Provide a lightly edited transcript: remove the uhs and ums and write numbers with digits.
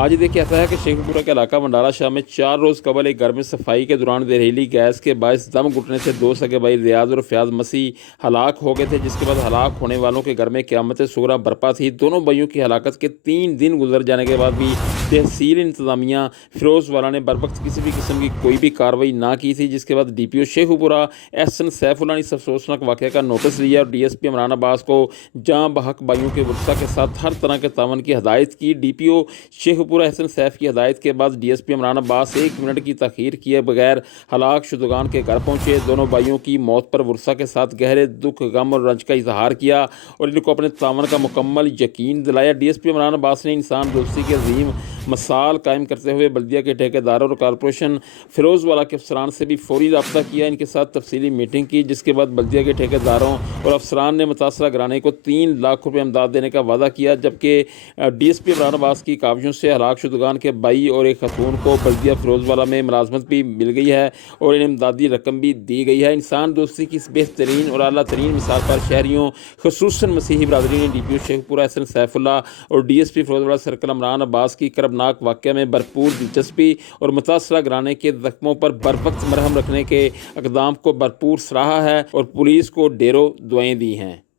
آج دیکھیے ایسا ہے کہ شیخ پورہ کے علاقہ منڈارا شاہ میں 4 روز قبل ایک گھر میں صفائی کے دوران زہریلی گیس کے باعث دم گھٹنے سے 2 سگے بھائی ریاض اور فیاض مسیح ہلاک ہو گئے تھے، جس کے بعد ہلاک ہونے والوں کے گھر میں قیامت صغریٰ برپا تھی۔ دونوں بھائیوں کی ہلاکت کے 3 دن گزر جانے کے بعد بھی تحصیل انتظامیہ فیروز والا نے بروقت کسی بھی قسم کی کوئی بھی کارروائی نہ کی تھی، جس کے بعد ڈی پی او شیخ پورہ احسن سیف اللہ نے اس افسوسناک واقعہ کا نوٹس لیا اور ڈی ایس پی عمران عباس کو جاں بحق بھائیوں کے ورثاء کے ساتھ ہر طرح کے تعاون کی ہدایت کی۔ ڈی پی او شیخ پورہ احسن سیف کی ہدایت کے بعد ڈی ایس پی عمران عباس 1 منٹ کی تاخیر کیے بغیر ہلاک شدگان کے گھر پہنچے۔ دونوں بھائیوں کی موت پر ورثاء کے ساتھ گہرے دکھ، غم اور رنج کا اظہار کیا اور ان کو اپنے تعاون کا مکمل یقین دلایا۔ ڈی ایس پی عمران عباس نے انسان دوستی کی عظیم مثال قائم کرتے ہوئے بلدیہ کے ٹھیکیداروں اور کارپوریشن فیروز والا کے افسران سے بھی فوری رابطہ کیا، ان کے ساتھ تفصیلی میٹنگ کی، جس کے بعد بلدیہ کے ٹھیکیداروں اور افسران نے متاثرہ گھرانے کو 3 لاکھ روپے امداد دینے کا وعدہ کیا، جبکہ ڈی ایس پی عمران عباس کی کاوشوں سے ہلاک شدگان کے بھائی اور ایک خاتون کو بلدیہ فیروز والا میں ملازمت بھی مل گئی ہے اور انہیں امدادی رقم بھی دی گئی ہے۔ انسان دوستی کی اس بہترین اور اعلیٰ ترین مثال پر شہریوں خصوصاً مسیحی برادری نے ڈی پی او شیخ پورہ احسن سیف اللہ اور ڈی ایس پی فیروز والا سرکل عمران عباس کی کربناک واقعہ میں بھرپور دلچسپی اور متاثرہ گھرانے کے زخموں پر بروقت مرہم رکھنے کے اقدام کو بھرپور سراہا ہے اور پولیس کو ڈھیروں دعائیں دی ہیں۔